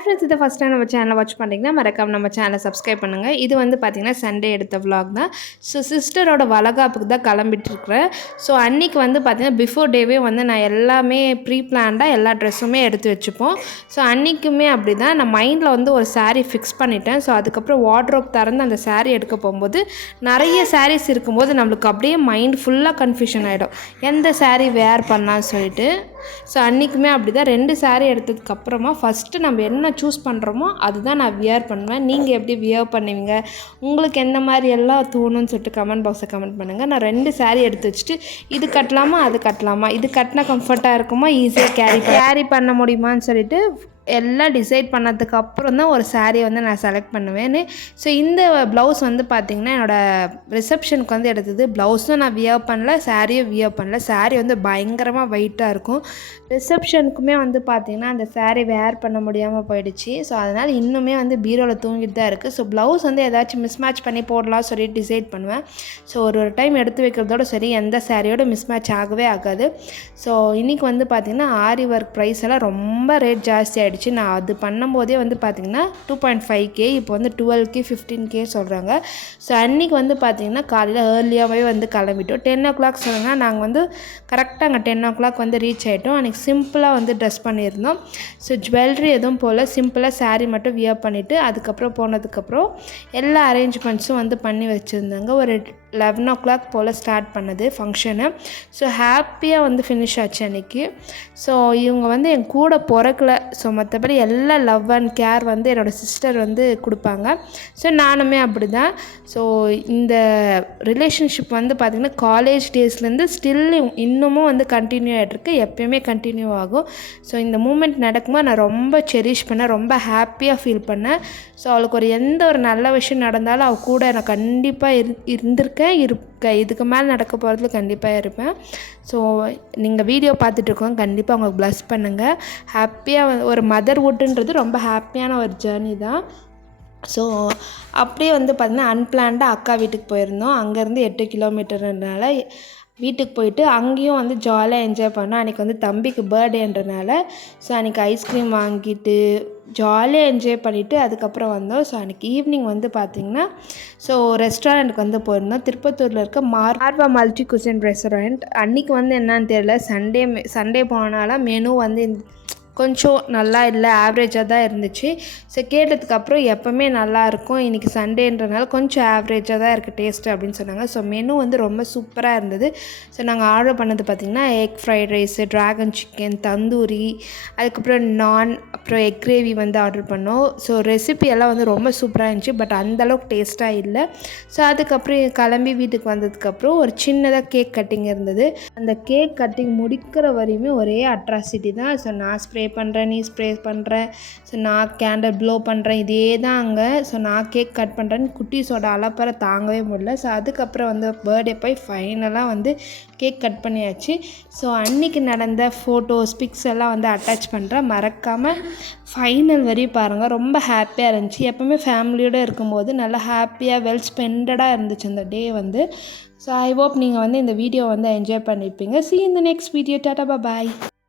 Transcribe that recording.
Hi friends இதை first time நம்ம சேனலை வாட்ச் பண்ணிங்கன்னா மறக்காம நம்ம சேனலை சப்ஸ்கிரைப் பண்ணுங்கள் இது வந்து பார்த்திங்கன்னா சண்டே எடுத்த விலாக் தான். ஸோ சிஸ்டரோட வளகாப்புக்கு தான் கிளம்பிட்டுருக்குறேன். ஸோ அன்றைக்கி வந்து பார்த்திங்கன்னா பிஃபோர் டேவே வந்து நான் எல்லாமே ப்ரீ பிளான்டாக எல்லா ட்ரெஸ்ஸுமே எடுத்து வச்சுப்போம். ஸோ அன்றைக்குமே அப்படி தான் நான் மைண்டில் வந்து ஒரு சாரீ ஃபிக்ஸ் பண்ணிட்டேன். ஸோ அதுக்கப்புறம் வாட்ரோப் திறந்து அந்த சாரீ எடுக்க போகும்போது நிறைய சாரீஸ் இருக்கும்போது நம்மளுக்கு அப்படியே மைண்ட் ஃபுல்லாக கன்ஃபியூஷன் ஆகிடும் எந்த சாரீ வேர் பண்ணலான்னு சொல்லிட்டு. ஸோ அன்றைக்குமே அப்படி தான் ரெண்டு சாரீ எடுத்ததுக்கப்புறமா ஃபஸ்ட்டு நம்ம என்ன சூஸ் பண்ணுறோமோ அதுதான் நான் வியர் பண்ணுவேன். நீங்கள் எப்படி வியர் பண்ணுவீங்க? உங்களுக்கு எந்த மாதிரி எல்லாம் தோணும்னு சொல்லிட்டு கமெண்ட் பாக்ஸை கமெண்ட் பண்ணுங்கள் நான் ரெண்டு சாரீ எடுத்து வச்சுட்டு இது கட்டலாமா அது கட்டலாமா? இது கட்டினா கம்ஃபர்ட்டாக இருக்குமா? ஈஸியாக கேரி கேரி பண்ண முடியுமான்னு சொல்லிட்டு எல்லாம் டிசைட் பண்ணதுக்கு அப்புறம் தான் ஒரு saree வந்து நான் செலக்ட் பண்ணுவேன்னு. ஸோ இந்த ப்ளவுஸ் வந்து பார்த்திங்கன்னா என்னோடய ரிசப்ஷனுக்கு வந்து எடுத்தது ப்ளவுஸும் நான் வியர் பண்ணல சாரியும் வியர் பண்ணல. Saree வந்து பயங்கரமாக வெயிட்டாக இருக்கும். ரிசப்ஷனுக்குமே வந்து பார்த்திங்கன்னா அந்த saree வேர் பண்ண முடியாமல் போயிடுச்சு. ஸோ அதனால் இன்னுமே வந்து பீரோவில் தூங்கிட்டு தான் இருக்குது ஸோ ப்ளவுஸ் வந்து ஏதாச்சும் மிஸ் மேட்ச் பண்ணி போடலாம் சொல்லி டிசைட் பண்ணுவேன். ஸோ ஒரு ஒரு டைம் எடுத்து வைக்கிறதோட சரி எந்த சாரியோட மிஸ் மேட்ச் ஆகவே ஆகாது. ஸோ இன்றைக்கி வந்து பார்த்திங்கன்னா ஆரி ஒர்க் ப்ரைஸ் எல்லாம் ரொம்ப ரேட் ஜாஸ்தி ஆகிடுச்சு நான் அது பண்ணும்போதே வந்து பார்த்திங்கன்னா டூ பாயிண்ட் ஃபைவ் கே இப்போ வந்து டுவெல் கே ஃபிஃப்டீன் கே சொல்கிறாங்க ஸோ அன்றைக்கி வந்து பார்த்திங்கன்னா காலையில் ஏர்லியாகவே வந்து கிளம்பிட்டோம். டென் ஓ கிளாக் சொல்லுங்கன்னா நாங்கள் வந்து கரெக்டாக அங்கே டென் ஓ கிளாக் வந்து ரீச் ஆகிட்டோம் அன்றைக்கி சிம்பிளாக வந்து ட்ரெஸ் பண்ணியிருந்தோம். ஸோ ஜுவல்லரி எதுவும் போல் சிம்பிளாக சாரீ மட்டும் வியர் பண்ணிவிட்டு அதுக்கப்புறம் போனதுக்கப்புறம் எல்லா அரேஞ்ச்மெண்ட்ஸும் வந்து பண்ணி வச்சுருந்தாங்க. ஒரு லெவன் ஓ கிளாக் போல் ஸ்டார்ட் பண்ணது ஃபங்க்ஷனு ஸோ ஹாப்பியாக வந்து ஃபினிஷ் ஆச்சு அன்றைக்கி ஸோ இவங்க வந்து என் கூட பிறக்கல. ஸோ மற்றபடி எல்லா லவ் அண்ட் கேர் வந்து என்னோடய சிஸ்டர் வந்து கொடுப்பாங்க. ஸோ நானுமே அப்படி தான் ஸோ இந்த ரிலேஷன்ஷிப் வந்து பார்த்திங்கன்னா காலேஜ் டேஸ்லேருந்து ஸ்டில் இன்னமும் வந்து கண்டினியூ ஆகிட்டுருக்கு எப்பயுமே கண்டினியூ ஆகும். ஸோ இந்த மூமெண்ட் நடக்கும்போது நான் ரொம்ப செரிஷ் பண்ணேன். ரொம்ப ஹாப்பியாக ஃபீல் பண்ணேன். ஸோ அவளுக்கு ஒரு எந்த ஒரு நல்ல விஷயம் நடந்தாலும் அவள் கூட நான் கண்டிப்பாக இரு இருந்திருக்கேன் இருக்க இதுக்கு மேலே நடக்க போகிறதுல கண்டிப்பாக இருப்பேன். ஸோ நீங்கள் வீடியோ பார்த்துட்டு இருக்கோம் கண்டிப்பாக உங்களுக்கு ப்ளஸ் பண்ணுங்கள் ஹாப்பியாக ஒரு மதர்வுட்டுன்றது ரொம்ப ஹாப்பியான ஒரு ஜேர்னி தான். ஸோ அப்படியே வந்து பார்த்திங்கன்னா அன்பிளான்டாக அக்கா வீட்டுக்கு போயிருந்தோம். அங்கேருந்து எட்டு கிலோமீட்டர்னால வீட்டுக்கு போயிட்டு அங்கேயும் வந்து ஜாலியாக என்ஜாய் பண்ணோம். அன்றைக்கி வந்து தம்பிக்கு பர்த்டேன்றனால ஸோ அன்றைக்கி ஐஸ்கிரீம் வாங்கிட்டு ஜாலியாக என்ஜாய் பண்ணிவிட்டு அதுக்கப்புறம் வந்தோம். ஸோ அன்றைக்கி ஈவினிங் வந்து பார்த்திங்கன்னா ஸோ ரெஸ்டாரண்ட்டுக்கு வந்து போயிருந்தோம். திருப்பத்தூரில் இருக்க மார் மார்வா மல்டி குசின் ரெஸ்டாரண்ட் அன்றைக்கி வந்து என்னன்னு தெரியல. சண்டே சண்டே போனால மெனு வந்து கொஞ்சம் நல்லா இல்லை ஆவரேஜாக தான் இருந்துச்சு. ஸோ கேட்டதுக்கப்புறம் எப்போவுமே நல்லா இருக்கும். இன்றைக்கி சண்டேன்றனால கொஞ்சம் ஆவரேஜாக தான் இருக்குது டேஸ்ட்டு அப்படின்னு சொன்னாங்க. ஸோ மெனு வந்து ரொம்ப சூப்பராக இருந்தது. ஸோ நாங்கள் ஆர்டர் பண்ணது பார்த்திங்கன்னா egg fried rice dragon chicken tandoori அதுக்கப்புறம் நான் அப்புறம் எக் கிரேவி வந்து ஆர்டர் பண்ணோம். ஸோ ரெசிபி எல்லாம் வந்து ரொம்ப சூப்பராக இருந்துச்சு. பட் அந்தளவுக்கு டேஸ்ட்டாக இல்லை. ஸோ அதுக்கப்புறம் கிளம்பி வீட்டுக்கு வந்ததுக்கப்புறம் ஒரு சின்னதாக கேக் கட்டிங் இருந்தது. அந்த கேக் கட்டிங் முடிக்கிற வரையுமே ஒரே அட்ராசிட்டி தான். ஸோ நான் ஸ்ப்ரே பண்ணுறேன் நீ ஸ்ப்ரே பண்ணுறேன் ஸோ நான் கேண்டல் ப்ளோ பண்ணுறேன் இதே தான் அங்கே. ஸோ நான் கேக் கட் பண்ணுறேன்னு குட்டீஸோட அலப்பறை தாங்கவே முடியல. ஸோ அதுக்கப்புறம் வந்து பர்த்டே போய் ஃபைனலாக வந்து கேக் கட் பண்ணியாச்சு. ஸோ அன்றைக்கி நடந்த ஃபோட்டோஸ் பிக்ஸ் எல்லாம் வந்து அட்டாச் பண்ணுறேன் மறக்காமல் ஃபைனல் வரையும் பாருங்கள் ரொம்ப ஹாப்பியாக இருந்துச்சு. எப்போவுமே ஃபேமிலியோடு இருக்கும்போது நல்லா ஹாப்பியாக வெல் ஸ்பெண்டடாக இருந்துச்சு அந்த டே வந்து. ஸோ ஐ ஹோப் நீங்கள் வந்து இந்த வீடியோ வந்து என்ஜாய் பண்ணியிருப்பீங்க சி இந்த நெக்ஸ்ட் வீடியோ next பா டாட்டா பாய்